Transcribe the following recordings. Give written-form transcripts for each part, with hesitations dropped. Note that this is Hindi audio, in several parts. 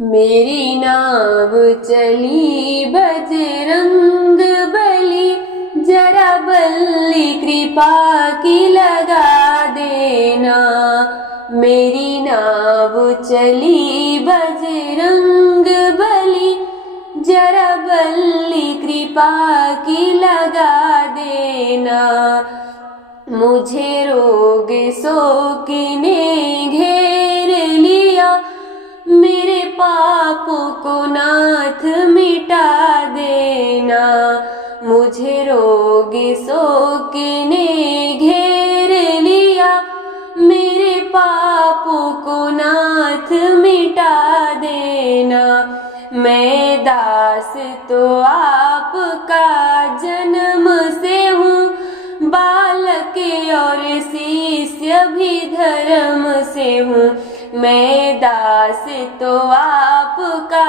मेरी नाव चली बजरंग बली, जरा बल्ली कृपा की लगा देना। मेरी नाव चली बजरंग बली, जरा बल्ली कृपा की लगा देना। मुझे रोग शोक ने घेर लिया, मेरे पापों को नाथ मिटा देना। मुझे रोग शोक ने घेर लिया, मेरे पापों को नाथ मिटा देना। मैं दास तो आपका जन्म से हूँ, बालक और शिष्य भी धर्म से हूँ। मैं दास तो आपका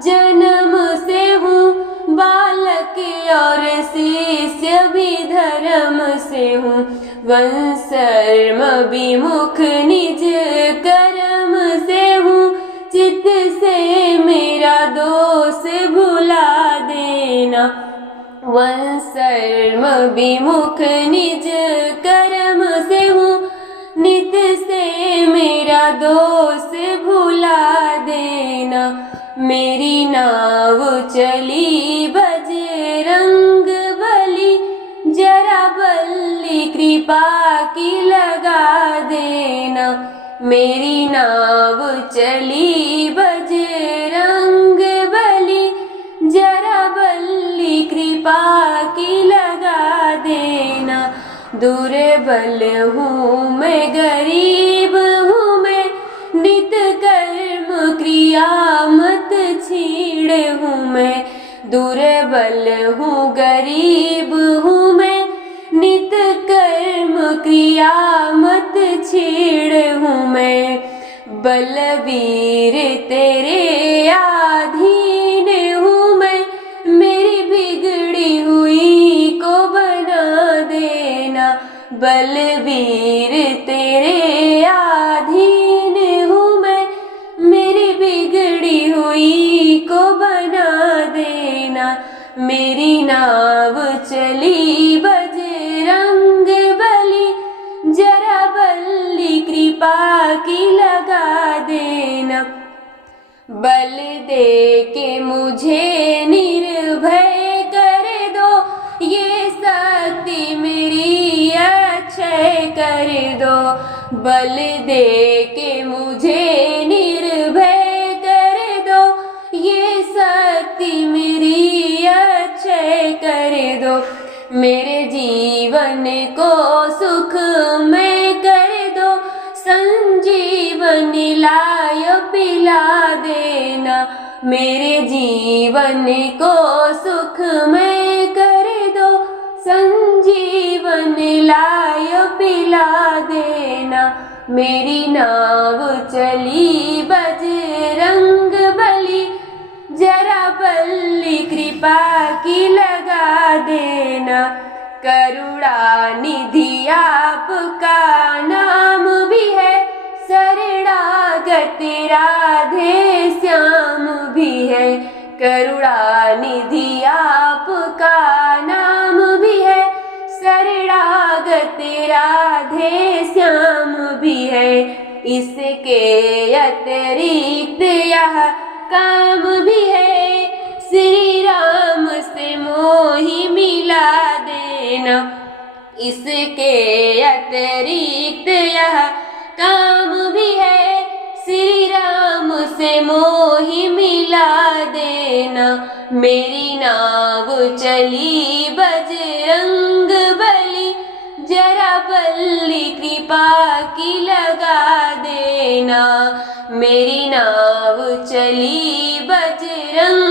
जन्म से हूँ, बालक और शिष्य भी धर्म से हूँ। वंशर्म विमुख निज कर्म से हूँ, चित्त से मेरा दोष भुला देना। वंशर्म विमुख निज कर्म से हूँ, नित से मेरा दोष भुला देना। मेरी नाव चली बजरंग बली, जरा बल्ली कृपा की लगा देना। मेरी नाव चली बजरंग बली, जरा बल्ली कृपा की लगा देना। दुर्बल हूँ मैं, गरीब हूँ मैं, नित कर्म क्रिया मत छीड़े हूँ मैं। दुर्बल हूँ गरीब हूँ मैं, नित कर्म क्रिया मत छीड़े हूँ मैं। बलवीर तेरे अधीन हूँ मैं, मेरी बिगड़ी हुई को बना देना। बलवीर तेरे अधीन हूँ मैं, मेरी बिगड़ी हुई को बना देना। मेरी नाव चली बजरंग बली, जरा बल्ली कृपा की लगा देना। बल दे के मुझे निर्भय कर दो, ये शक्ति मेरी अक्षय कर दो। बल दे के मुझे निर्भय कर दो, ये शक्ति मेरी अक्षय कर दो। मेरे जीवन को सुखमय कर दो, संजीवन लाय पिला देना। मेरे जीवन को सुखमय कर दो, संजीवन लाय पिला देना। मेरी नाव चली बजरंग बली, जरा बल्ली कृपा की लगा देना। करुणा निधि आपका नाम भी है, शरणागत राधे श्याम भी है। करुणा निधि आपका नाम भी है, शरणागत राधे श्याम भी है। इसके अतिरिक्त यह काम भी है, श्री राम से मोहि मिला देना। इसके अतिरिक्त यह काम भी है, श्री राम से मोहि मिला देना। मेरी नाव चली बजरंग बली, जरा बल्ली कृपा की लगा देना। मेरी नाव चली बजरंग